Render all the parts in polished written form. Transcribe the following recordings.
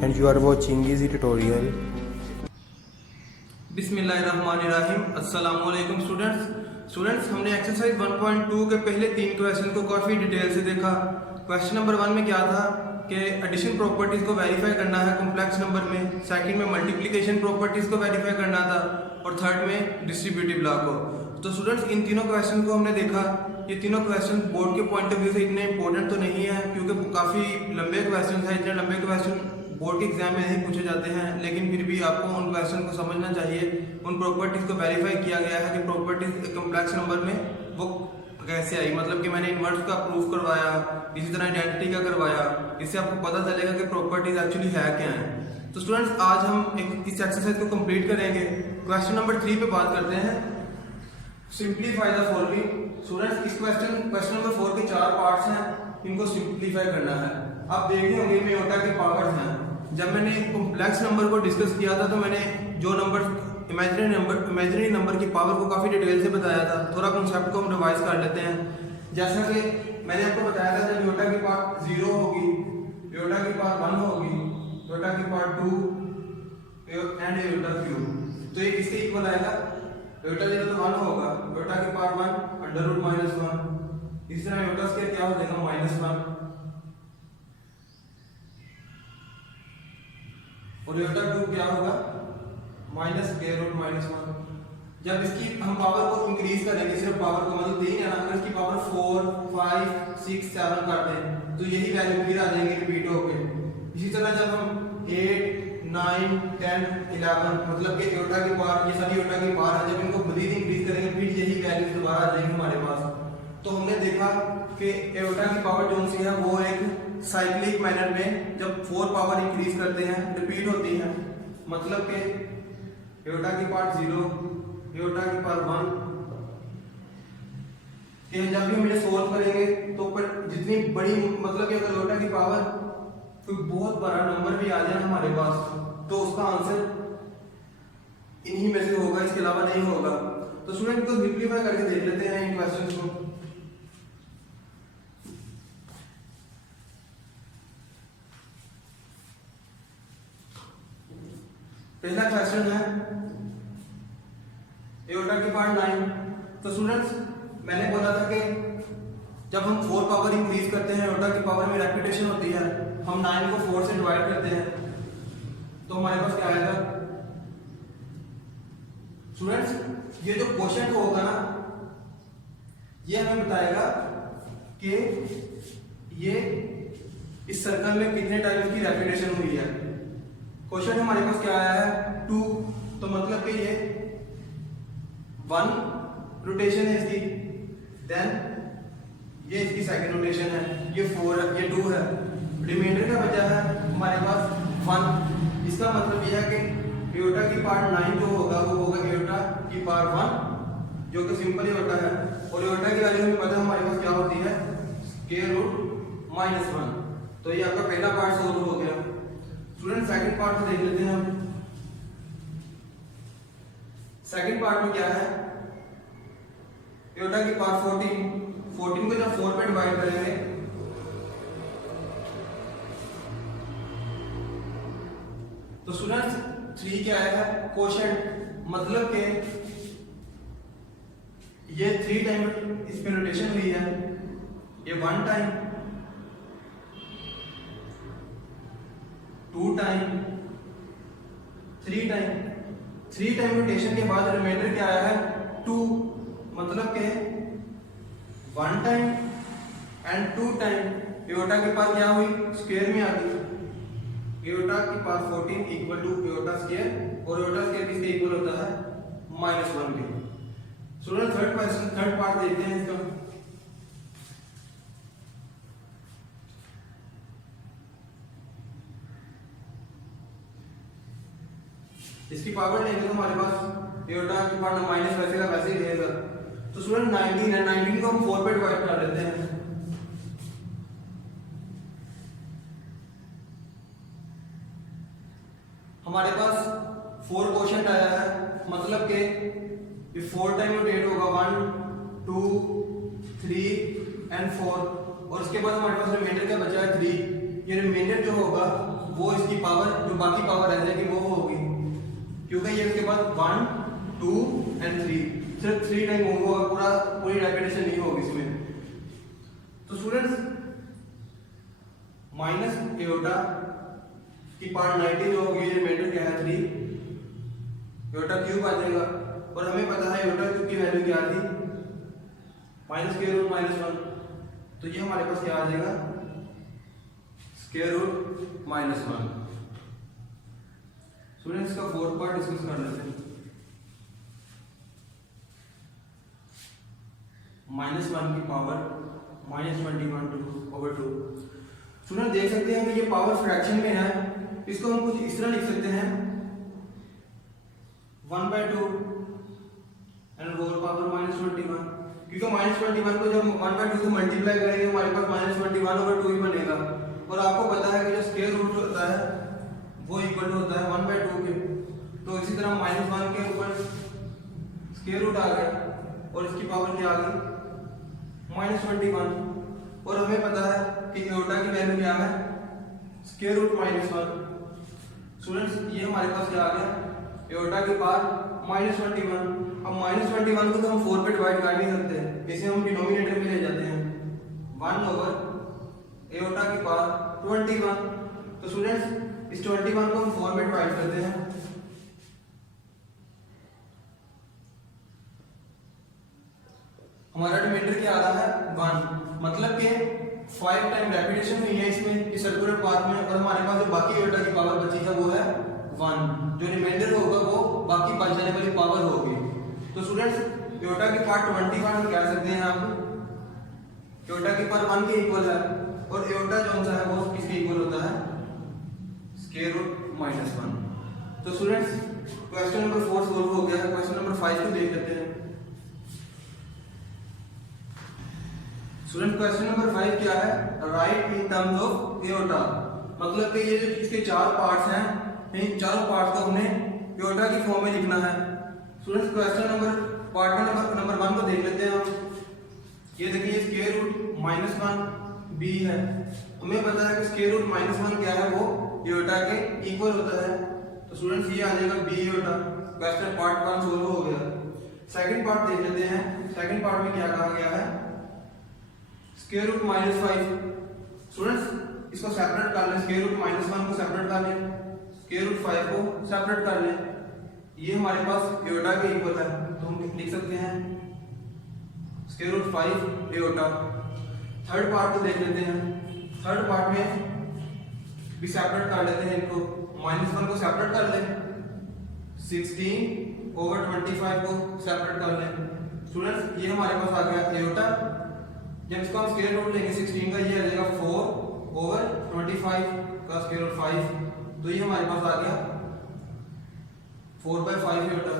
and you are watching Easy Tutorial. बिस्मिल्लाहिर्रहमानिर्रहीम। अस्सलाम वालेकुम स्टूडेंट्स, हमने एक्सरसाइज 1.2 के पहले 3 क्वेश्चन को काफ़ी डिटेल से देखा। क्वेश्चन नंबर 1 में क्या था कि एडिशन प्रॉपर्टीज़ को वेरीफाई करना है कॉम्प्लेक्स नंबर में, सेकंड में मल्टीप्लिकेशन प्रॉपर्टीज़ को वेरीफाई करना था और थर्ड में डिस्ट्रीब्यूटिव लॉ को। तो स्टूडेंट्स, इन तीनों क्वेश्चन को हमने देखा। ये तीनों क्वेश्चन बोर्ड के पॉइंट ऑफ व्यू से इतने इंपॉर्टेंट तो नहीं है क्योंकि काफ़ी लंबे क्वेश्चन है। इतने लंबे क्वेश्चन बोर्ड के एग्जाम में नहीं पूछे जाते हैं, लेकिन फिर भी आपको उन क्वेश्चन को समझना चाहिए। उन प्रॉपर्टीज़ को वेरीफाई किया गया है कि प्रॉपर्टीज कॉम्प्लेक्स नंबर में वो कैसे आई, मतलब कि मैंने इन्वर्स का प्रूफ करवाया, इसी तरह आइडेंटिटी का करवाया। इससे आपको पता चलेगा कि प्रॉपर्टीज एक्चुअली है क्या है। तो स्टूडेंट्स, आज हम इस एक्सरसाइज को कंप्लीट करेंगे। क्वेश्चन नंबर 3 पे बात करते हैं। Simplify the following. स्टूडेंट्स, इस क्वेश्चन नंबर 4 के 4 पार्ट्स हैं, इनको सिंप्लीफाई करना है। आप देख रहे होंगे मेटा के पावर्स हैं। जब मैंने कॉम्प्लेक्स नंबर को डिस्कस किया था तो मैंने जो नंबर इमेजिनरी नंबर की पावर को काफ़ी डिटेल से बताया था। थोड़ा कॉन्सेप्ट को हम रिवाइज कर लेते हैं। जैसा कि मैंने आपको बताया था, जब योटा की पावर 0 होगी, योटा की पावर 1 होगी, योटा की पावर 2 एंड योटा क्यूब, तो ये किसके इक्वल आएगा? योटा 0 तो 1 होगा, योटा की पावर 1 अंडर रूट -1। इस तरह योटा स्क्वायर क्या हो जाएगा? -1। और योटा क्यूब क्या होगा? -Square root -1। जब इसकी हम पावर को इंक्रीज करेंगे, सिर्फ पावर को मतलब यही है ना, अगर इसकी पावर 4, 5, 6, 7 कर दें तो यही वैल्यू फिर आ जाएंगे रिपीट होके। इसी तरह जब हम 8, 9, 10, 11 मतलब कि योटा की पावर, ये सारी योटा की पावर है, जब इनको मजीद इंक्रीज करेंगे फिर यही वैल्यू दोबारा आ जाएंगे हमारे पास। तो हमने देखा कि योटा की पावर जो सी है वो एक साइक्लिक मैनर में जब 4 पावर इंक्रीज करते हैं रिपीट होती है, मतलब कि योटा की पावर 0, योटा की पावर 1 कि जब भी हम इन्हें सोल्व करेंगे तो पर जितनी बड़ी, मतलब कि अगर योटा की पावर कोई बहुत बड़ा नंबर भी आ जाए हमारे पास तो उसका आंसर इन्हीं में से होगा, इसके अलावा नहीं होगा। तो स्टूडेंट को सिंपलीफाई करके देख लेते हैं इन क्वेश्चंस को। पहला क्वेश्चन है योटा की पावर 9। तो स्टूडेंट्स, मैंने बोला था कि जब हम 4 पावर इंक्रीज करते हैं योटा की पावर में रेपिटेशन होती है, हम 9 को 4 से डिवाइड करते हैं तो हमारे पास क्या आएगा? स्टूडेंट्स, ये जो क्वोशिएंट होगा ना, ये हमें बताएगा कि ये इस सर्कल में कितने टाइम की रेपिटेशन हुई है। क्वेश्चन हमारे पास क्या आया है? 2, तो मतलब कि ये 1 रोटेशन है इसकी, देन ये इसकी सेकंड रोटेशन है, ये 4 है, ये 2 है, रिमाइंडर का बचा है हमारे पास 1। इसका मतलब ये है कि योटा की पावर 9 जो होगा वो होगा योटा की पावर 1, जो कि सिंपल योटा है। और योटा की वैल्यू हमें पता है हमारे पास क्या होती है? Square root -1। तो ये आपका पहला पार्ट सोल्व हो गया। स्टूडेंट, सेकंड पार्ट को देख लेते हैं हम। सेकंड पार्ट में क्या है? योटा की पावर 14 को जब 4 पे डिवाइड करेंगे तो स्टूडेंट्स 3 क्या आएगा? क्वोशिएंट, मतलब कि ये 3 टाइम इसमें रोटेशन हुई है, ये 1 टाइम, 2 टाइम, 3 टाइम रोटेशन के बाद रिमाइंडर क्या आया है? 2, मतलब के 1 टाइम एंड 2 टाइम योटा के पास क्या हुई? स्क्वायर में आ गई। योटा की power 14 equal to iota square, और योटा स्क्वायर किसके इक्वल होता है? -1 के। स्टूडेंट, थर्ड पार्ट देखते हैं इसका। इसकी पावर लेंगे तो हमारे पास योटा की पावर माइनस वैसे का वैसे ही रहेगा। तो स्टूडेंट 19 है, 19 को हम 4 पे डिवाइड कर लेते हैं। हमारे पास 4 क्वोशिएंट आया है, मतलब कि ये 4 टाइम रोटेट होगा, 1, 2, 3 एंड 4, और उसके बाद हमारे पास रिमाइंडर क्या बचा है? 3। ये रिमाइंडर जो होगा वो इसकी पावर जो बाकी पावर रह जाएगी वो होगी, क्योंकि ये इसके बाद 1 2 एंड 3 सिर्फ 3 टाइम मूव होगा, पूरी रेपिटेशन नहीं होगी इसमें। तो स्टूडेंट्स माइनस एओटा की पार्ट 90 जो होगी, रिमाइंडर क्या है 3 एओटा क्यूब आ जाएगा। और हमें पता है एओटा क्यूब की वैल्यू क्या थी, माइनस स्क्वायर रूट माइनस 1। तो ये हमारे पास क्या आ जाएगा, स्क्वायर रूट माइनस 1। स्टूडेंट्स का फोर्थ पार्ट डिस्कस कर लेते हैं। -1 की पावर -21/2। स्टूडेंट देख सकते हैं कि ये पावर फ्रैक्शन में है, इसको हम कुछ इस तरह लिख सकते हैं 1/2 एंड होल पावर -21, क्योंकि -21 को जब 1/2 से मल्टीप्लाई करेंगे हमारे पास -21/2 ही बनेगा। और आपको पता है कि जो स्क्वायर रूट होता है वो इक्वल होता है 1/2 के। तो इसी तरह -1 के ऊपर स्क्वायर रूट आ गया और इसकी पावर क्या आ गई -21। और हमें पता है कि एओटा की वैल्यू क्या है, स्क्वायर रूट -1। स्टूडेंट्स ये हमारे पास क्या आ गया, एओटा की पावर -21। अब -21 को तो हम 4 पे डिवाइड कर नहीं सकते, इसे हम डिनोमिनेटर में ले जाते हैं 1 एओटा की पावर 21। तो स्टूडेंट्स इस 21 को हम 4 में डिवाइड करते हैं, हमारा रिमाइंडर क्या आ रहा है 1। मतलब कि 5 टाइम रेपिटेशन हुई है इसमें इस सर्कुलर पाथ में, और हमारे पास जो बाकी एओटा की पावर बची है वो है 1। जो रिमाइंडर होगा वो बाकी बच जाने वाली पावर होगी। तो स्टूडेंट्स एओटा की पावर 21 कह सकते हैं आप, एओटा की पावर 1 के इक्वल है, और एओटा जो सा है वो किसके इक्वल होता है, स्क्वायर रूट -1। तो स्टूडेंट्स क्वेश्चन नंबर 4 सोल्व हो गया है। क्वेश्चन नंबर 5 को देख लेते हैं। स्टूडेंट क्वेश्चन नंबर 5 क्या है, right in terms of aorta. मतलब कि ये जो इसके 4 पार्ट्स हैं, इन चारों पार्ट्स को हमने एओटा की फॉर्म में लिखना है। Students question number part number 1 को देख लेते हैं हम। ये देखिए स्क्वायर रूट -1 b है, हमें पता है कि स्क्वायर रूट -1 क्या है, वो एओटा के इक्वल होता है। तो स्टूडेंट्स ये आ जाएगा b aorta. Question part 1 solve हो गया। सेकंड पार्ट देख लेते हैं। सेकंड पार्ट में क्या कहा गया है, स्क्वायर रूट -5। स्टूडेंट्स इसको सेपरेट कर लें, स्क्वायर रूट -1 को सेपरेट कर लें, स्क्वायर रूट 5 को सेपरेट कर लें। ये हमारे पास एओटा के इक्वल है, तो हम लिख सकते हैं square root 5 iota. Third part को देख लेते हैं। थर्ड पार्ट में भी सेपरेट कर लेते हैं इनको, -1 को सेपरेट कर लें, 16/25 को सेपरेट कर लें। स्टूडेंट्स ये हमारे पास आ गया एओटा। जब इसका हम स्क्वायर रूट लेंगे 16 का, ये आ जाएगा 4/25 का स्क्वायर रूट 5। तो ये हमारे पास आ गया 4/5 एओटा।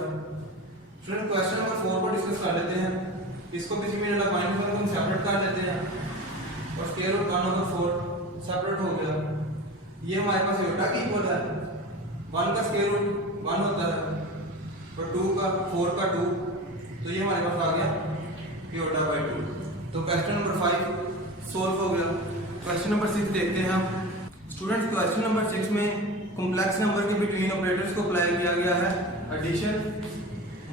स्टूडेंट क्वेश्चन नंबर 4 को डिस्कस कर लेते हैं। इसको किसी में -1 को हम सेपरेट कर लेते हैं और स्क्वायर रूट 1/4 सेपरेट हो गया। ये हमारे पास एओटा की इक्वल है, 1 का स्क्वायर रूट 1 होता है और 2 का 4 का 2। तो ये हमारे पास आ गया एओटा/2। तो क्वेश्चन नंबर 5 सोल्व हो गया। क्वेश्चन नंबर 6 देखते हैं हम। स्टूडेंट्स क्वेश्चन नंबर 6 में कॉम्प्लेक्स नंबर के बिटवीन ऑपरेटर्स को अप्लाई किया गया है, एडिशन,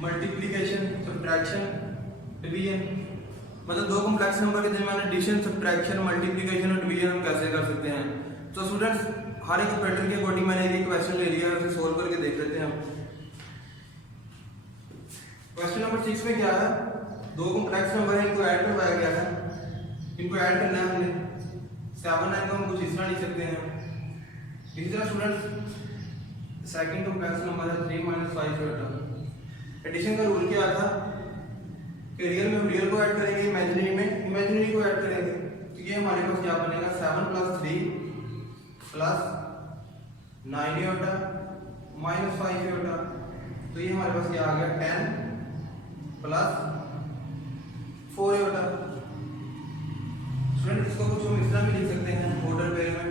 मल्टीप्लिकेशन, सब्ट्रैक्शन, डिवीजन। मतलब दो कॉम्प्लेक्स नंबर के दरमियान एडिशन, सब्ट्रैक्शन, मल्टीप्लिकेशन और डिवीजन हम कैसे कर सकते हैं। तो स्टूडेंट्स हर एक ऑपरेटर के अकॉर्डिंग मैंने एक क्वेश्चन ले लिया है, उसे सोल्व करके देख लेते हैं हम। क्वेश्चन नंबर 6 में क्या है, दो कॉम्प्लेक्स नंबर है, इनको ऐड करवाया गया है, इनको ऐड करना है हमने। 7 9 को हम कुछ इस तरह लिख सकते हैं। इसी तरह स्टूडेंट्स सेकंड कॉम्प्लेक्स नंबर है 3 - 5 एटा। एडिशन का रूल क्या था कि रियल में रियल को ऐड करेंगे, इमेजिनरी में इमेजिनरी को ऐड करेंगे। तो ये हमारे पास क्या बनेगा, 7 + 3 + 9 एटा -5 एटा। तो ये हमारे पास क्या आ गया, 10 + 4 एटा। स्टूडेंट इसको कुछ हम इस तरह भी लिख सकते हैं ऑर्डर पेयर में,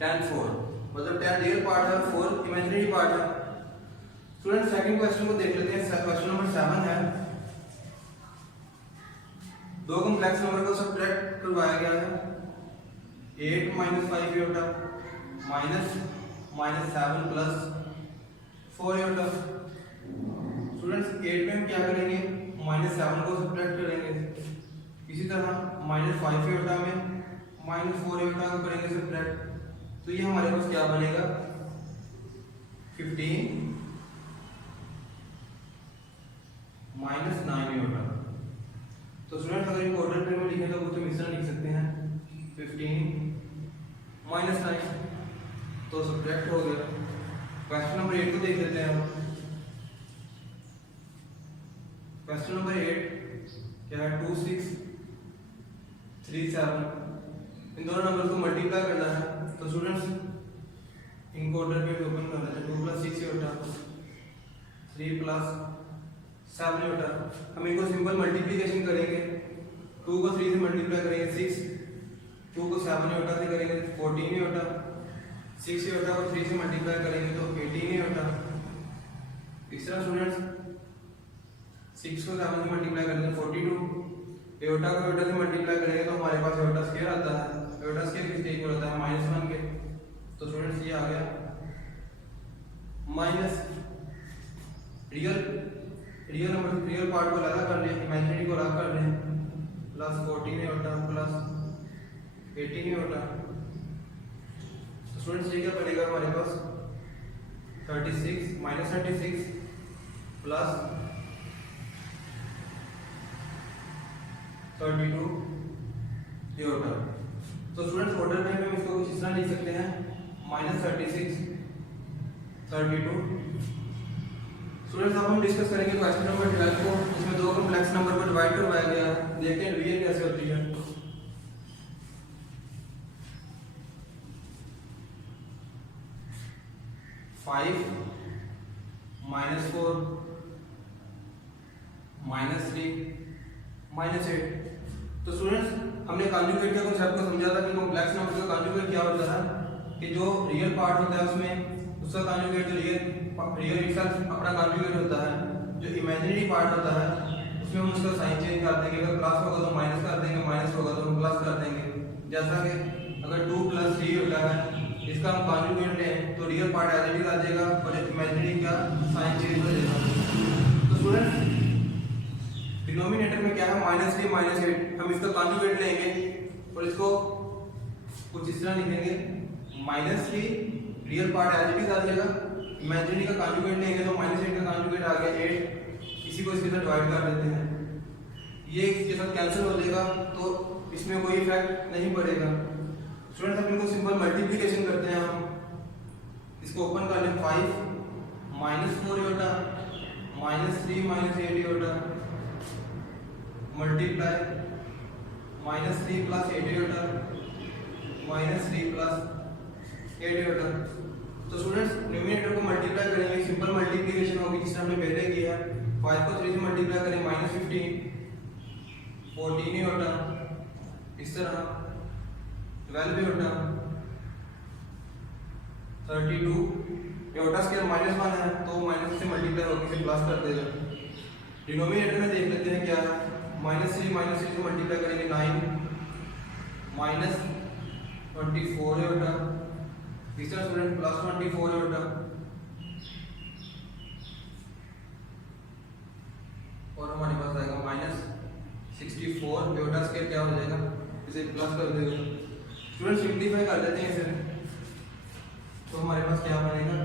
10 4, मतलब 10 रियल पार्ट है, 4 इमेजिनरी पार्ट है। स्टूडेंट सेकंड क्वेश्चन को देख लेते हैं। क्वेश्चन नंबर 7 है, दो कॉम्प्लेक्स नंबर को सब्ट्रैक्ट करवाया गया है, 8 - 5 एटा -7 प्लस 4 योटा। स्टूडेंट्स 8 में हम क्या करेंगे, -7 को सब्ट्रैक्ट करेंगे। इसी तरह -5 योटा में -4 योटा को करेंगे सब्ट्रैक्ट, तो ये हमारे पास क्या बनेगा 15 -9 योटा। तो स्टूडेंट्स अगर इनको ऑर्डर में लिखें तो वो तो मिश्रण लिख सकते हैं 15 -9, तो सब्ट्रैक्ट हो गया। क्वेश्चन नंबर 8 को देख लेते हैं हम। क्वेश्चन नंबर 8 क्या है, 2 6 3 7, इन दोनों नंबर को मल्टीप्लाई करना है। तो स्टूडेंट्स इनको ऑर्डर पे ओपन कर लेते हैं। 2 + 6 योटा, 3 + 7 योटा। हम इनको सिंपल मल्टीप्लिकेशन करेंगे। 2 को 3 से मल्टीप्लाई करेंगे 6, 2 को 7 योटा से करेंगे 14 योटा, 6 योटा को 3 से मल्टीप्लाई करेंगे तो 18 योटा। तीसरा स्टूडेंट्स 6 को 7 से मल्टीप्लाई करेंगे 42, योटा को योटा से मल्टीप्लाई करेंगे तो हमारे पास योटा स्क्वायर आता है। योटा स्क्वायर किसके इक्वल होता है, -1 के। तो स्टूडेंट्स ये आ गया minus real number, real part को अलग कर लें, इमेजिनरी को अलग कर लें, प्लस 14 योटा प्लस 18 योटा। तो स्टूडेंट्स ये क्या बनेगा हमारे पास 36 प्लस 32 योटा। तो स्टूडेंट्स ऑर्डर में हम इसको कुछ इस तरह लिख सकते हैं -36 32। स्टूडेंट्स अब हम डिस्कस करेंगे क्वेश्चन नंबर 12 को, इसमें दो कॉम्प्लेक्स नंबर को डिवाइड करवाया गया है। देखते हैं डिवीजन कैसे होती है। 5 -4 -3 -8। तो स्टूडेंट्स हमने कॉन्जुगेट के कॉन्सेप्ट को समझा था कि कॉम्प्लेक्स नंबर का कॉन्जुगेट क्या होता है कि जो रियल पार्ट होता है उसमें उसका कॉन्जुगेट, जो रियल इटसेल्फ अपना कॉन्जुगेट होता है, जो इमेजिनरी पार्ट होता है उसमें हम उसका साइन चेंज कर देंगे। अगर प्लस होगा तो माइनस कर देंगे, माइनस होगा तो हम प्लस कर देंगे। जैसा कि अगर 2 + 3 होता है, इसका हम कॉन्जुगेट लें तो real part as it is आ जाएगा और इमेजिनरी का साइन चेंज हो जाएगा। तो स्टूडेंट्स डिनोमिनेटर में क्या है -3 -8, हम इसका कॉन्जुगेट लेंगे और इसको कुछ इस तरह लिखेंगे -3 real part as it is आ जाएगा, इमेजिनरी का कॉन्जुगेट लेंगे तो -8 का कॉन्जुगेट आ गया 8, इसी को इसके साथ डिवाइड कर देते हैं, ये इसके साथ कैंसिल हो जाएगा तो इसमें कोई इफेक्ट नहीं पड़ेगा। स्टूडेंट्स अब इनको सिंपल मल्टीप्लिकेशन करते हैं हम। इसको ओपन कर लें 5 -4 iota -3 -8 iota multiply -3 + 8 iota -3 + 8 iota. तो स्टूडेंट्स न्यूमरेटर को मल्टीप्लाई करेंगे, सिंपल मल्टीप्लिकेशन होगी जिससे हमने पहले किया है। 5 को 3 से मल्टीप्लाई करें -15 14 योटा, इस तरह 12 योटा 32 योटा स्क्वायर -1 है तो माइनस से मल्टीप्लाई होकर इसे प्लस कर देगा। डिनोमिनेटर में देख लेते हैं क्या है, -3 से मल्टीप्लाई करेंगे 9 -24 योटा, तीसरा स्टूडेंट +24 योटा और हमारे पास आएगा -64 योटा स्क्वायर क्या हो जाएगा, इसे प्लस कर देगा। स्टूडेंट सिंप्लीफाई कर देते हैं इसे, तो हमारे पास क्या बनेगा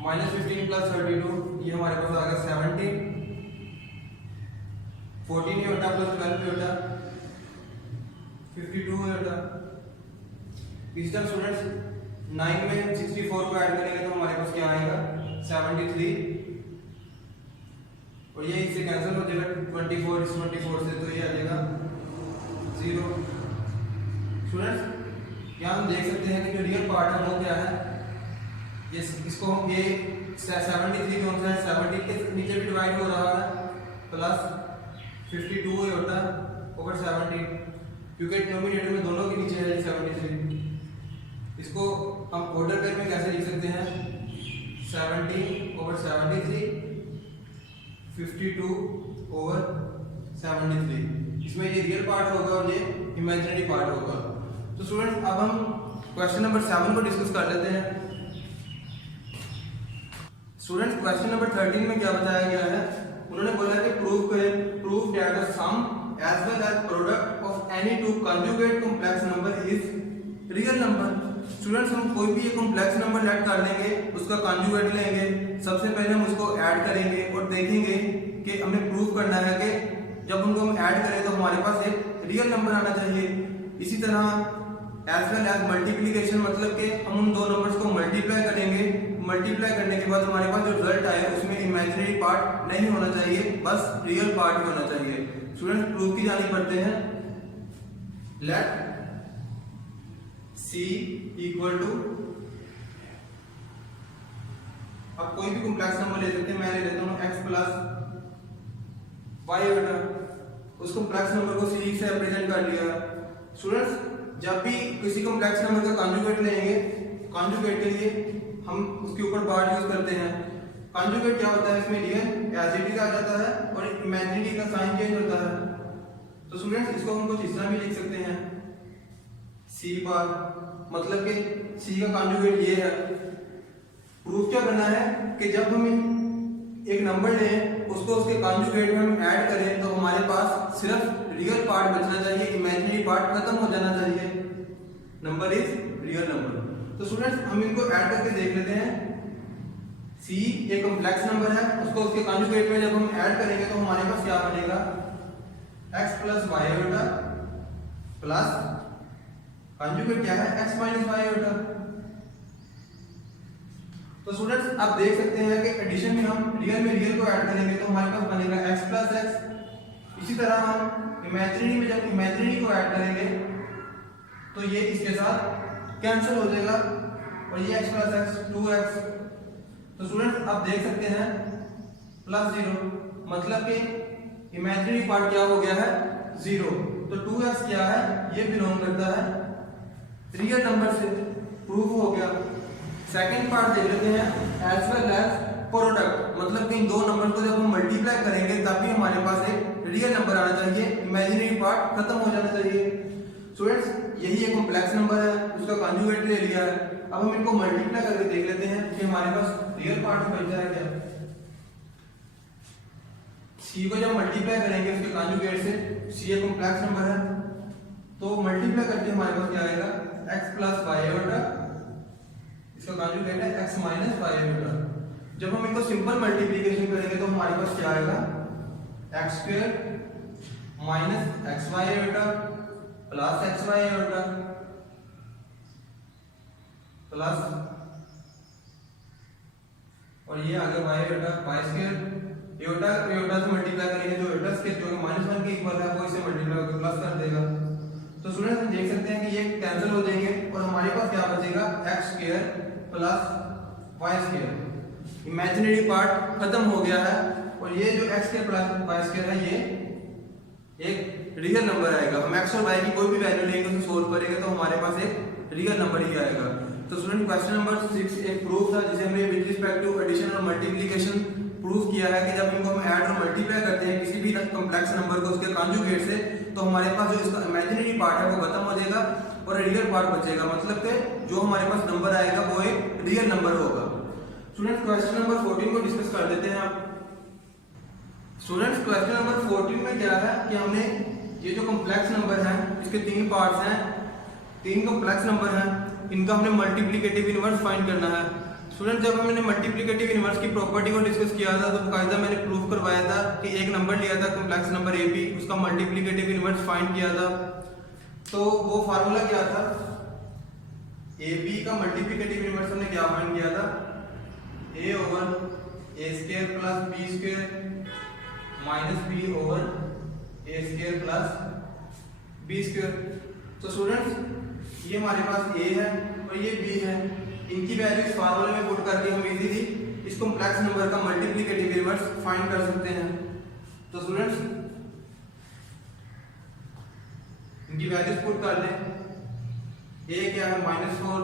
-15 + 32, ये हमारे पास आ गया 17 14 योटा + 12 योटा 52 योटा। तीसरा स्टूडेंट्स 9 में 64 को ऐड करेंगे तो हमारे पास क्या आएगा 73 और ये इससे कैंसिल हो जाएगा 24 इस 24 से, तो ये आ जाएगा 0। स्टूडेंट्स यहाँ हम देख सकते हैं कि जो रियल पार्ट है वो क्या है, ये इसको हम ये 73 कौन सा है 70 के नीचे भी डिवाइड हो रहा है प्लस 52 योटा ओवर 70, क्योंकि डिनोमिनेटर में दोनों के नीचे है 73। इसको हम ऑर्डर पेयर में कैसे लिख सकते हैं 17/73 52/73। इसमें ये रियल पार्ट होगा और ये इमेजिनरी पार्ट होगा। तो स्टूडेंट्स अब हम क्वेश्चन नंबर 7 को डिस्कस कर लेते हैं। स्टूडेंट्स, क्वेश्चन नंबर 13 में क्या बताया गया है, उन्होंने बोला कि prove that the sum as well as product of any two conjugate complex number is real number. Students, हम कोई भी एक कॉम्प्लेक्स नंबर लेट कर लेंगे, उसका कंजुगेट लेंगे, सबसे पहले हम उसको ऐड करेंगे और देखेंगे कि हमें प्रूव करना है कि जब उनको हम ऐड करें तो हमारे पास एक रियल नंबर आना चाहिए। इसी तरह एज वेल एज मल्टीप्लीकेशन, मतलब कि हम उन दो नंबर्स को मल्टीप्लाई करेंगे, मल्टीप्लाई करने के बाद हमारे पास जो रिजल्ट आए उसमें इमेजिनरी पार्ट नहीं होना चाहिए, बस रियल पार्ट ही होना चाहिए। स्टूडेंट्स, प्रूफ की जानी पढ़ते हैं। लेट C इक्वल टू, अब कोई भी कॉम्प्लेक्स नंबर ले सकते हैं, मैं ले लेता हूँ x प्लस वाई बेटा, उस कॉम्प्लेक्स नंबर को C से रिप्रेजेंट कर लिया। स्टूडेंट्स, जब भी किसी कॉम्प्लेक्स नंबर का कॉन्जुगेट लेंगे, कॉन्जुगेट के लिए हम उसके ऊपर पार्ट यूज करते हैं। कॉन्जुगेट क्या होता है, इसमें रियल एज इट इज आ जाता है और इमेजिनरी का साइन चेंज होता है। तो स्टूडेंट्स, इसको हम कुछ इस तरह भी लिख सकते हैं, C बार, मतलब कि C का कॉन्जुगेट ये है। प्रूफ क्या करना है कि जब हम एक नंबर लें, उसको उसके कॉन्जुगेट में हम ऐड करें तो हमारे पास सिर्फ रियल पार्ट बचना चाहिए, इमेजिनरी पार्ट खत्म हो जाना चाहिए। Number is real number. तो स्टूडेंट्स, हम इनको ऐड करके देख लेते हैं। C एक कॉम्प्लेक्स नंबर है, उसको उसके कॉन्जुगेट में जब हम ऐड करेंगे तो हमारे पास क्या बनेगा, x plus Y beta plus conjugate क्या है, x माइनस वाई बेटा। तो स्टूडेंट्स, आप देख सकते हैं कि एडिशन में हम रियल में रियल को ऐड करेंगे तो हमारे पास बनेगा x प्लस x। इसी तरह हम इमेजिनरी में जब इमेजिनरी को ऐड करेंगे तो ये इसके साथ कैंसिल हो जाएगा और ये x प्लस x 2x। तो स्टूडेंट्स, आप देख सकते हैं प्लस 0, मतलब कि इमेजिनरी पार्ट क्या हो गया है, 0। तो 2x क्या है, ये बिलोंग करता है रियल नंबर से, प्रूफ हो गया। सेकंड पार्ट देख लेते हैं, एज वेल एज प्रोडक्ट, मतलब कि इन दो नंबर को जब हम मल्टीप्लाई करेंगे तभी हमारे पास एक रियल नंबर आना चाहिए, इमेजिनरी पार्ट खत्म हो जाना चाहिए। स्टूडेंट्स, यही एक कॉम्प्लेक्स नंबर है, उसका कॉन्जुगेट ले लिया है। अब हम इनको मल्टीप्लाई करके देख लेते हैं कि हमारे पास रियल पार्ट बच जाए क्या। C को जब मल्टीप्लाई करेंगे उसके कॉन्जुगेट से, C एक कॉम्प्लेक्स नंबर है, तो मल्टीप्लाई करके हमारे पास क्या आएगा, x प्लस वाई बेटा, इसका कॉन्जुगेट है x माइनस वाई बेटा। जब हम इनको सिंपल मल्टीप्लिकेशन करेंगे तो हमारे पास क्या आएगा, x square minus x y beta plus x y beta plus, और ये आगे y beta y square, iota से मल्टीप्लाई करेंगे जो योटा स्क्वायर जो -1 के इक्वल है वो इसे मल्टीप्लाई करके प्लस कर देगा। तो स्टूडेंट्स, हम देख सकते हैं कि ये कैंसिल हो जाएंगे और हमारे पास क्या बचेगा, x square plus y square. Imaginary part खत्म हो गया है और ये जो x square plus y square है ये एक रियल नंबर आएगा। हम x और y की कोई भी वैल्यू लेंगे उसे सोल्व करेंगे तो हमारे पास एक रियल नंबर ही आएगा। तो स्टूडेंट, क्वेश्चन नंबर 6 एक प्रूफ था जिसे हमने विद रिस्पेक्ट टू एडिशन और मल्टीप्लिकेशन प्रूफ किया है कि जब इनको हम ऐड और मल्टीप्लाई करते हैं किसी भी कॉम्प्लेक्स नंबर को उसके कॉन्जुगेट से, तो हमारे पास जो इसका इमेजिनरी पार्ट है वो खत्म हो जाएगा और रियल पार्ट बचेगा, मतलब कि जो हमारे पास नंबर आएगा वो एक रियल नंबर होगा। स्टूडेंट्स, क्वेश्चन नंबर 14 को डिस्कस कर देते हैं आप। स्टूडेंट्स, क्वेश्चन नंबर 14 में क्या है कि हमने ये जो कॉम्प्लेक्स नंबर है इसके 3 पार्ट्स हैं, 3 कॉम्प्लेक्स नंबर हैं, इनका हमने मल्टीप्लिकेटिव इनवर्स फाइंड करना है। स्टूडेंट, जब हमने मल्टीप्लिकेटिव इनवर्स की प्रॉपर्टी को डिस्कस किया था तो बाकायदा मैंने प्रूफ करवाया था कि एक नंबर लिया था कॉम्प्लेक्स नंबर AB, उसका मल्टीप्लिकेटिव इनवर्स फाइंड किया था। तो वो फार्मूला क्या था, AB का मल्टीप्लिकेटिव इनवर्स हमने क्या फाइंड किया था, A over A square plus B square minus B over A square plus B square. तो स्टूडेंट्स, ये हमारे पास A है और ये B है, इनकी वैल्यूज फार्मूले में पुट करके हम इजीली इस कॉम्प्लेक्स नंबर का मल्टीप्लिकेटिव इनवर्स फाइंड कर सकते हैं। तो स्टूडेंट्स, इनकी वैल्यूज पुट कर दें। A क्या है, -4,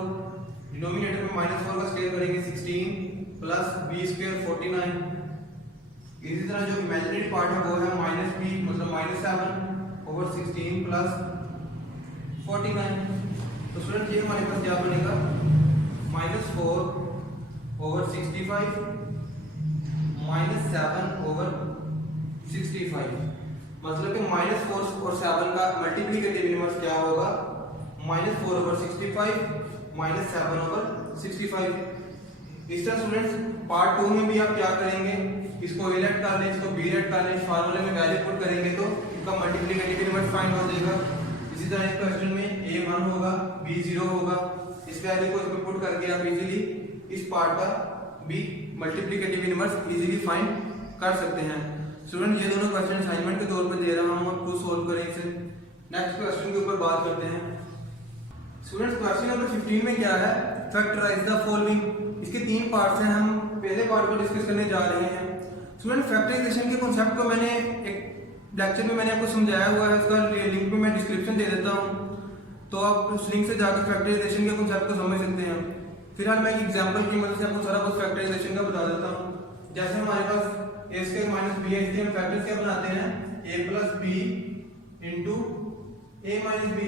डिनोमिनेटर में -4 का स्क्वायर करेंगे 16 प्लस B स्क्वायर 49। इसी तरह जो इमेजिनरी पार्ट है वो है -B, मतलब -7 ओवर 16 प्लस 49। तो स्टूडेंट ये हमारे पास क्या बनेगा, -4/65 -7/65, मतलब कि -4 और 7 का मल्टीप्लिकेटिव इनवर्स क्या होगा, -4/65 -7/65। इस तरह स्टूडेंट्स पार्ट 2 में भी आप क्या करेंगे, इसको ए लेट कर लें, इसको बी लेट कर लें, फार्मूले में वैल्यू पुट करेंगे तो इनका मल्टीप्लिकेटिव इनवर्स फाइंड हो जाएगा। इसी तरह इस क्वेश्चन में a 1 होगा, b 0 होगा, इस वैल्यू को इसमें पुट करके आप इजीली इस पार्ट का भी मल्टीप्लिकेटिव इनवर्स इजीली फाइंड कर सकते हैं। स्टूडेंट ये दोनों क्वेश्चन असाइनमेंट के तौर पर दे रहा हूं, आप खुद सोल्व करें इसे। नेक्स्ट क्वेश्चन के ऊपर बात करते हैं। स्टूडेंट्स क्वेश्चन नंबर 15 में क्या है, फैक्टराइज द फॉलोइंग। इसके 3 पार्ट्स हैं, हम पहले पार्ट को डिस्कस करने जा रहे हैं। स्टूडेंट फैक्टराइजेशन के कॉन्सेप्ट को मैंने एक लेक्चर में मैंने आपको समझाया हुआ है, उसका लिंक भी मैं डिस्क्रिप्शन दे देता हूं, तो आप उस लिंक से जाकर फैक्टराइजेशन के कॉन्सेप्ट को समझ सकते हैं। फिलहाल मैं एक एग्जांपल की मदद से आपको सारा कुछ फैक्टराइजेशन का बता देता हूं। जैसे हमारे पास a स्क्वायर माइनस b है, इसके हम फैक्टर्स क्या बनाते हैं, a plus b into a minus b।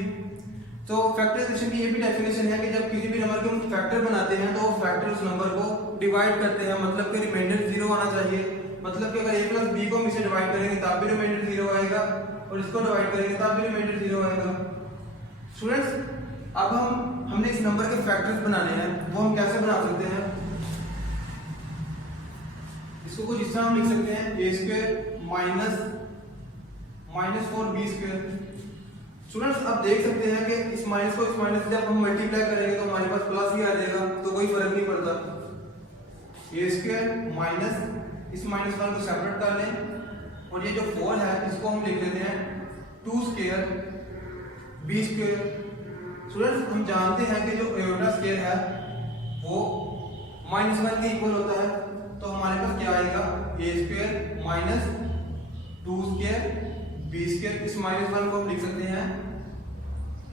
तो फैक्टराइजेशन की ये भी डेफिनेशन है कि जब किसी भी नंबर के हम फैक्टर बनाते हैं तो फैक्टर उस नंबर को डिवाइड करते हैं, मतलब कि रिमाइंडर 0 आना चाहिए। मतलब कि अगर a प्लस b को हम इसे डिवाइड करेंगे तब भी रिमाइंडर 0 आएगा, और इसको डिवाइड करेंगे तब भी रिमाइंडर 0 आएगा। स्टूडेंट्स अब हमने इस नंबर के फैक्टर्स बनाने हैं, वो हम कैसे बना सकते हैं, इसको कुछ इस तरह हम लिख सकते हैं, a square minus 4b square. Students आप देख सकते हैं कि इस माइनस को इस माइनस से जब हम मल्टीप्लाई करेंगे तो हमारे पास प्लस ही आ जाएगा, तो कोई फर्क नहीं पड़ता। a स्क्वायर माइनस इस -1 को सेपरेट कर लें, और ये जो 4 है इसको हम लिख लेते हैं 2 स्क्वायर b स्क्वायर। स्टूडेंट्स हम जानते हैं कि जो एयोटा स्क्वायर है वो -1 के इक्वल होता है, तो हमारे पास क्या आएगा, a square minus 2 square b square. इस -1 को हम लिख सकते हैं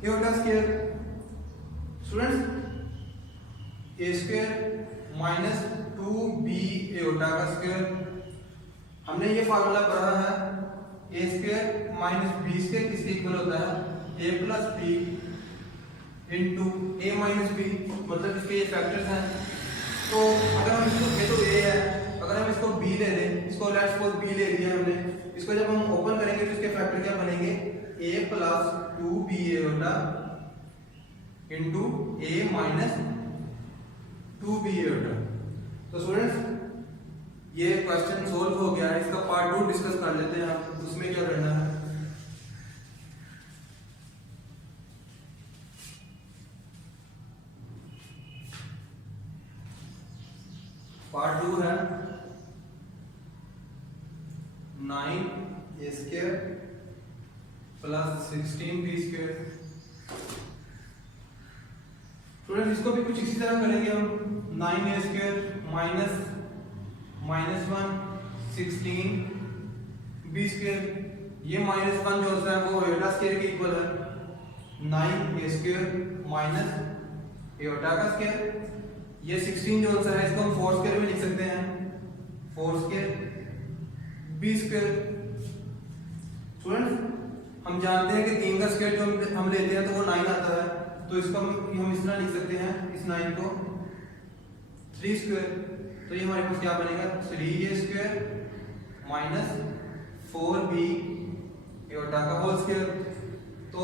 aorta square. Students a square minus 2b aorta का स्क्वायर, हमने ये फार्मूला पढ़ा है, a square minus b square किसके इक्वल होता है, a plus b into a minus b, मतलब इसके ये फैक्टर्स हैं। तो अगर हम इसको ये तो a है, अगर हम इसको b ले लें, इसको लेट्स सपोज b ले लिया हमने, इसको जब हम ओपन करेंगे तो इसके फैक्टर क्या बनेंगे, a plus 2b aorta into a minus 2b aorta. तो स्टूडेंट्स ये क्वेश्चन सोल्व हो गया है, इसका पार्ट 2 डिस्कस कर लेते हैं। आप उसमें क्या करना है, पार्ट 2 है 9a square plus 16b square. Students इसको भी कुछ इसी तरह करेंगे हम, 9a square minus -1 16b square, ये -1 जो होता है वो एयोटा स्क्वायर के इक्वल है, 9a स्क्वायर माइनस एयोटा का स्क्वायर। ये 16 जो होता है इसको हम 4 स्क्वायर में लिख सकते हैं, 4 स्क्वायर b स्क्वायर। स्टूडेंट्स हम जानते हैं कि 3 का स्क्वायर जो हम लेते हैं तो वो 9 आता है, तो इसको हम इस तरह लिख सकते हैं, इस 9 को 3 स्क्वायर। तो ये हमारे पास क्या बनेगा, 3a square minus 4b aorta का होल स्क्वायर। तो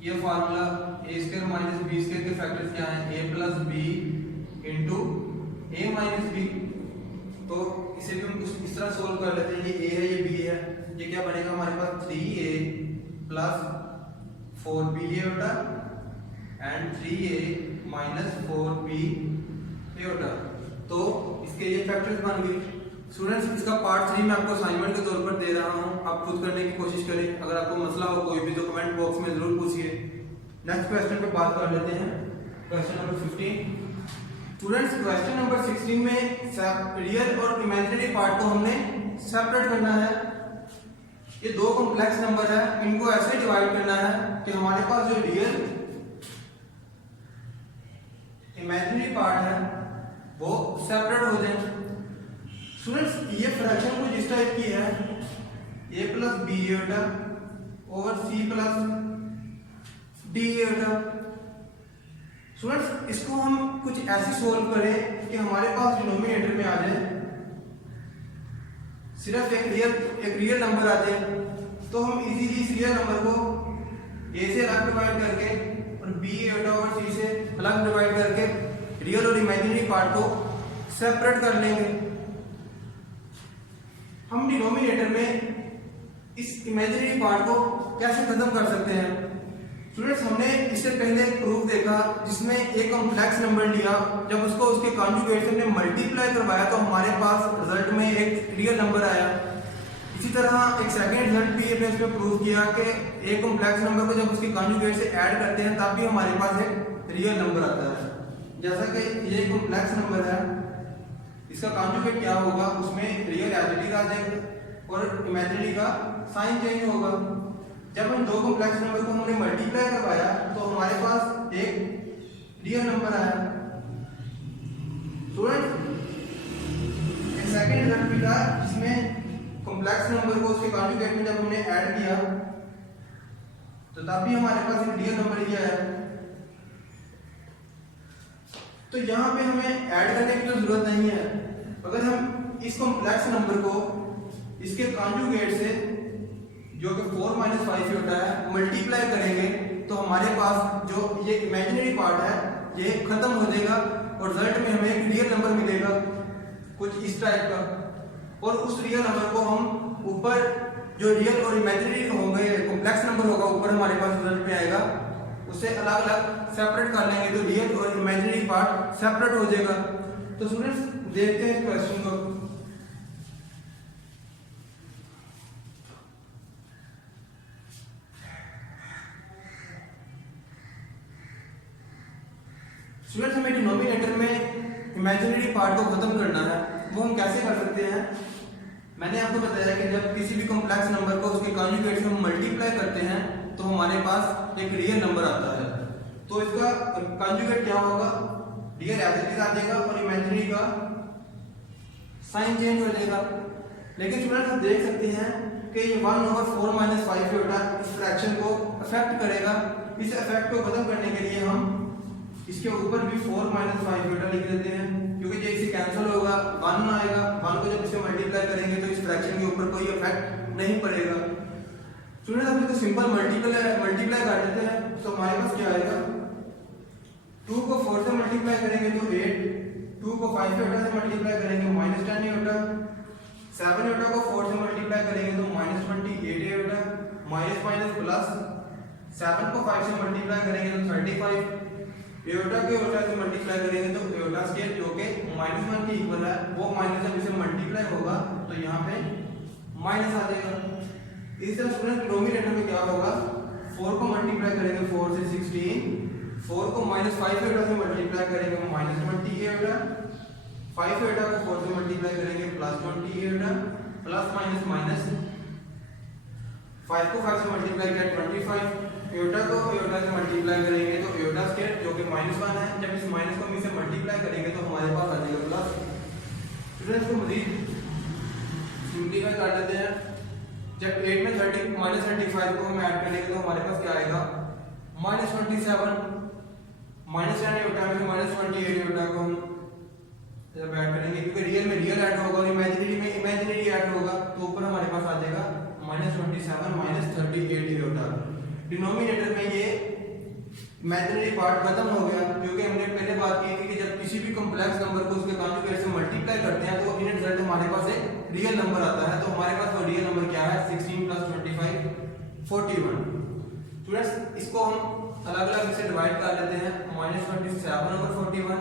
ये formula a square minus b square के फैक्टर्स क्या हैं, a plus b into a minus b। तो इसे भी हम कुछ इस तरह सोल्व कर लेते हैं, ये a है ये b है, ये क्या बनेगा हमारे पास 3a plus 4b aorta and 3a minus 4b aorta. तो इसके ये फैक्टर्स बन गए। स्टूडेंट्स इसका पार्ट 3 मैं आपको असाइनमेंट के तौर पर दे रहा हूं, आप खुद करने की कोशिश करें। अगर आपको मसला हो कोई भी तो कमेंट बॉक्स में जरूर पूछिए। नेक्स्ट क्वेश्चन पे बात कर लेते हैं, question number 15। Students question number 16 में रियल और इमेजिनरी पार्ट को हमने सेपरेट करना है। ये दो कॉम्प्लेक्स नंबर है, इनको ऐसे डिवाइड करना है कि हमारे पास जो रियल इमेजिनरी पार्ट है वो सेपरेट हो जाए। स्टूडेंट्स ये फ्रैक्शन कुछ इस टाइप की है, a plus B Etah over c plus D Etah. Students इसको हम कुछ ऐसे सोल्व करें कि हमारे पास डिनोमिनेटर में आ जाए सिर्फ एक रियल नंबर आ जाए, तो हम इजीली इस रियल नंबर को ए से अलग डिवाइड करके और बी और सी से अलग डिवाइड करके रियल और इमेजिनरी पार्ट को सेपरेट कर लेंगे। हम डिनोमिनेटर में इस इमेजिनरी पार्ट को कैसे खत्म कर सकते हैं? स्टूडेंट्स हमने इससे पहले एक प्रूफ देखा जिसमें एक कॉम्प्लेक्स नंबर लिया, जब उसको उसके कॉन्जुगेट से हमने मल्टीप्लाई करवाया तो हमारे पास रिजल्ट में एक रियल नंबर आया। इसी तरह एक सेकंड रिजल्ट भी हमने इसमें प्रूव किया कि एक कॉम्प्लेक्स नंबर को जब उसके कॉन्जुगेट से ऐड करते हैं तब भी हमारे पास एक रियल नंबर आता है। जैसा कि ये कॉम्प्लेक्स नंबर है, इसका कॉन्जुगेट क्या होगा, उसमें रियल एज आ जाएगा और इमेजिनरी का साइन चेंज होगा। जब हम दो कॉम्प्लेक्स नंबर को हमने मल्टीप्लाई करवाया तो हमारे पास एक रियल नंबर आया। स्टूडेंट एक सेकंड रिजल्ट भी था जिसमें कॉम्प्लेक्स नंबर को उसके कॉन्जुगेट में जब हमने ऐड किया तो तब भी हमारे पास एक रियल नंबर ही आया। तो यहाँ पे हमें ऐड करने की तो जरूरत नहीं है। अगर हम इस कॉम्प्लेक्स नंबर को इसके कॉन्जुगेट से जो कि 4 - 5 होता है मल्टीप्लाई करेंगे तो हमारे पास जो ये इमेजिनरी पार्ट है ये खत्म हो जाएगा और रिजल्ट में हमें एक रियल नंबर मिलेगा कुछ इस टाइप का। और उस रियल नंबर को हम ऊपर जो रियल और इमेजिनरी होंगे कॉम्प्लेक्स नंबर होगा ऊपर हमारे पास रिजल्ट में आएगा, उससे अलग अलग सेपरेट कर लेंगे तो रियल और इमेजिनरी पार्ट सेपरेट हो जाएगा। तो स्टूडेंट्स देखते हैं इस क्वेश्चन को। स्टूडेंट्स हमें डिनोमिनेटर में इमेजिनरी पार्ट को खत्म करना है, वो हम कैसे कर सकते हैं? मैंने आपको बताया कि जब किसी भी कॉम्प्लेक्स नंबर को उसके कॉन्जुगेट से हम मल्टीप्लाई करते हैं तो हमारे पास एक रियल नंबर आता है। तो इसका कॉन्जुगेट क्या होगा, रियल एज इट इज आ जाएगा और इमेजिनरी का साइन चेंज हो जाएगा। लेकिन स्टूडेंट्स हम देख सकते हैं कि ये 1/4 - 5 होता है, इस फ्रैक्शन को अफेक्ट करेगा। इस इफेक्ट को खत्म करने के लिए हम इसके ऊपर भी 4 - 5 बेटा लिख देते हैं, क्योंकि जब इसे कैंसिल होगा 1 आएगा, 1 को जब इसे मल्टीप्लाई करेंगे तो इस फ्रैक्शन के ऊपर कोई इफेक्ट नहीं पड़ेगा। स्टूडेंट हम तो सिंपल मल्टीप्लाई कर देते हैं तो हमारे पास क्या आएगा, 2 को 4 से मल्टीप्लाई करेंगे तो 8, 2 को 5 से मल्टीप्लाई करेंगे -10 होगा, 7 को 4 से मल्टीप्लाई करेंगे तो -28 होगा, माइनस प्लस 7 को 5 से मल्टीप्लाई करेंगे तो 35, एटा के एटा से मल्टीप्लाई करेंगे तो एटा स्क्वायर जो कि -1 के इक्वल है, वो माइनस जब इसे मल्टीप्लाई होगा तो यहाँ पे माइनस आ जाएगा। इस तरह स्टूडेंट डिनोमिनेटर में क्या होगा, 4 को मल्टीप्लाई करेंगे 4 से 16, 4 को -5 एटा से मल्टीप्लाई करेंगे -20 एटा, 5 एटा को 4 से मल्टीप्लाई करेंगे +20 एटा, प्लस माइनस 5 को 5 से मल्टीप्लाई किया 25, एटा को एटा से मल्टीप्लाई करेंगे तो एटा स्क्वायर जो कि -1 है, जब इस माइनस को हम इसे मल्टीप्लाई करेंगे तो हमारे पास आ जाएगा प्लस। स्टूडेंट्स को मजीद सिंपलीफाई कर देते हैं। जब 8 में -35 को हम ऐड करेंगे तो हमारे पास क्या आएगा, -27, -10 एटा में -28 एटा को हम जब ऐड करेंगे, क्योंकि रियल में रियल ऐड होगा और इमेजिनरी में इमेजिनरी ऐड होगा तो ऊपर हमारे पास आ जाएगा -27 -38 एटा। डिनोमिनेटर में ये इमेजिनरी पार्ट खत्म हो गया, क्योंकि हमने पहले बात की थी कि जब किसी भी कॉम्प्लेक्स नंबर को उसके कॉन्जुगेट से मल्टीप्लाई करते हैं तो इन रिजल्ट हमारे पास एक रियल नंबर आता है। तो हमारे पास वो रियल नंबर क्या है, 16 + 25 41। स्टूडेंट्स इसको हम अलग अलग इसे डिवाइड कर लेते हैं, -27/41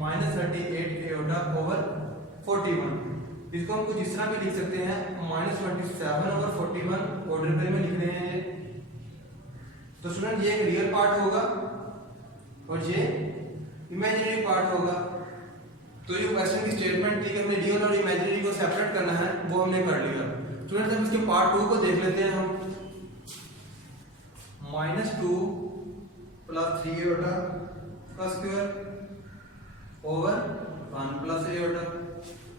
-38/41। इसको हम कुछ इस तरह भी लिख सकते हैं, -27/41 ऑर्डर पे में लिख रहे हैं ये। तो स्टूडेंट ये एक रियल पार्ट होगा और ये इमेजिनरी पार्ट होगा। तो ये क्वेश्चन की स्टेटमेंट थी कि हमें रियल और इमेजिनरी को सेपरेट करना है, वो हमने कर लिया। स्टूडेंट्स अब इसके पार्ट 2 को देख लेते हैं हम। -2 + 3 एटा का स्क्वायर ओवर 1 + एटा।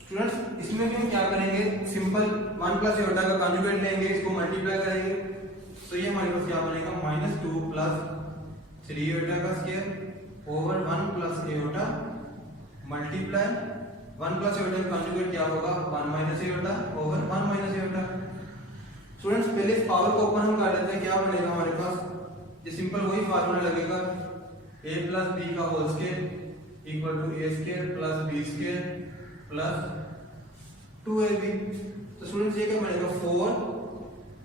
स्टूडेंट्स इसमें भी हम क्या करेंगे, सिंपल 1 + एटा का कॉन्जुगेट लेंगे, इसको मल्टीप्लाई करेंगे तो ये हमारे पास क्या बनेगा, -2 + 3 एटा का square over 1 plus iota multiply 1 plus aorta का कंजुगेट क्या होगा 1 minus iota over 1 minus aorta. Students पहले इस पावर को ओपन हम कर लेते हैं, क्या बनेगा हमारे पास, ये सिंपल वही फार्मूला लगेगा a प्लस बी का whole square equal to a square plus b square plus 2ab। तो स्टूडेंट्स ये क्या बनेगा 4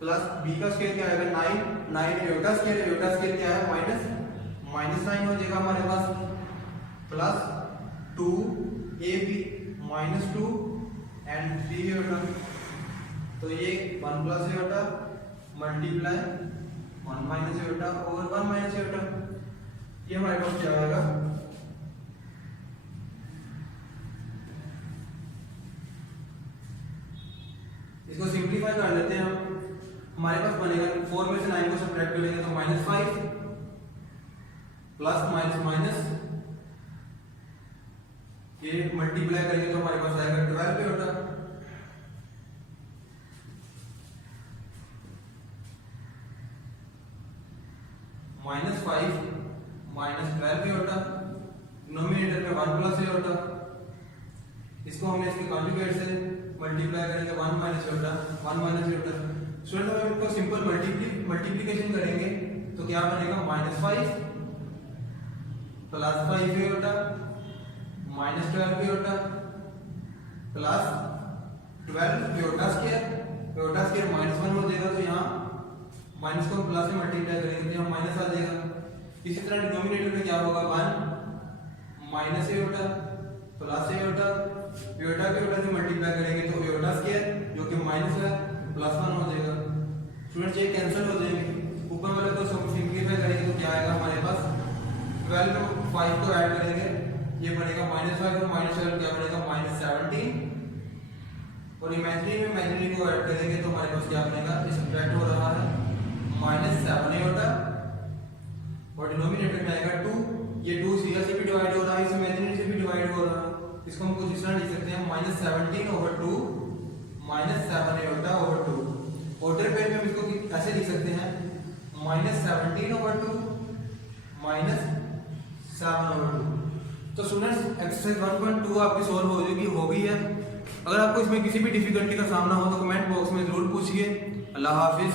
प्लस b का स्क्वायर क्या आएगा 9, 9 एयोटा स्क्वायर क्या है माइनस 9 हो जाएगा हमारे पास plus 2ab minus 2 and 3 iota. तो ये 1 plus iota multiply 1 minus iota over 1 minus iota, ये हमारे पास क्या आएगा इसको सिंपलीफाई कर लेते हैं हम। हमारे पास बनेगा 4 में से 9 को सब्ट्रैक्ट करेंगे तो -5 प्लस माइनस माइनस ये मल्टीप्लाई करेंगे तो हमारे पास आएगा 12 एयोटा -5 माइनस 12 एयोटा, डिनोमिनेटर में 1 प्लस एयोटा, इसको हमने इसके कॉन्जुगेट से मल्टीप्लाई करेंगे 1 minus aorta 1 minus aorta. Student हम इसको सिंपल मल्टीप्लिकेशन करेंगे तो क्या बनेगा -5 plus 5 aorta minus 12 aorta plus 12 aorta square -1 हो जाएगा, तो यहाँ माइनस को प्लस से मल्टीप्लाई करेंगे तो यहाँ माइनस आ जाएगा। इसी तरह डिनोमिनेटर में क्या होगा 1 माइनस एयोटा प्लस एयोटा के एयोटा से मल्टीप्लाई करेंगे तो एयोटा स्क्वायर जो कि माइनस है प्लस 1 हो जाएगा। स्टूडेंट्स ये कैंसिल हो जाएंगे, ऊपर वाले को सिंपलीफाई करेंगे तो क्या आएगा हमारे पास 12 में 5 को ऐड करेंगे ये बनेगा -5 और -12 क्या बनेगा -17 और इमेजिनरी को ऐड करेंगे तो हमारे पास क्या बनेगा, ये सब्ट्रैक्ट हो रहा है -7 एयोटा और डिनोमिनेटर में आएगा 2, ये 2 सीरियल से भी डिवाइड हो रहा है, इस इमेजिनरी से भी डिवाइड हो रहा है, इसको हम कुछ इस तरह लिख सकते हैं -17/2 -7 एयोटा ओवर 2। ऑर्डर पेज में हम इसको ऐसे लिख सकते हैं -17/2 -7/2। तो स्टूडेंट्स एक्सरसाइज 1.2 आपकी सॉल्व हो गई है। अगर आपको इसमें किसी भी डिफिकल्टी का सामना हो तो कमेंट बॉक्स में जरूर पूछिए। अल्लाह हाफिज।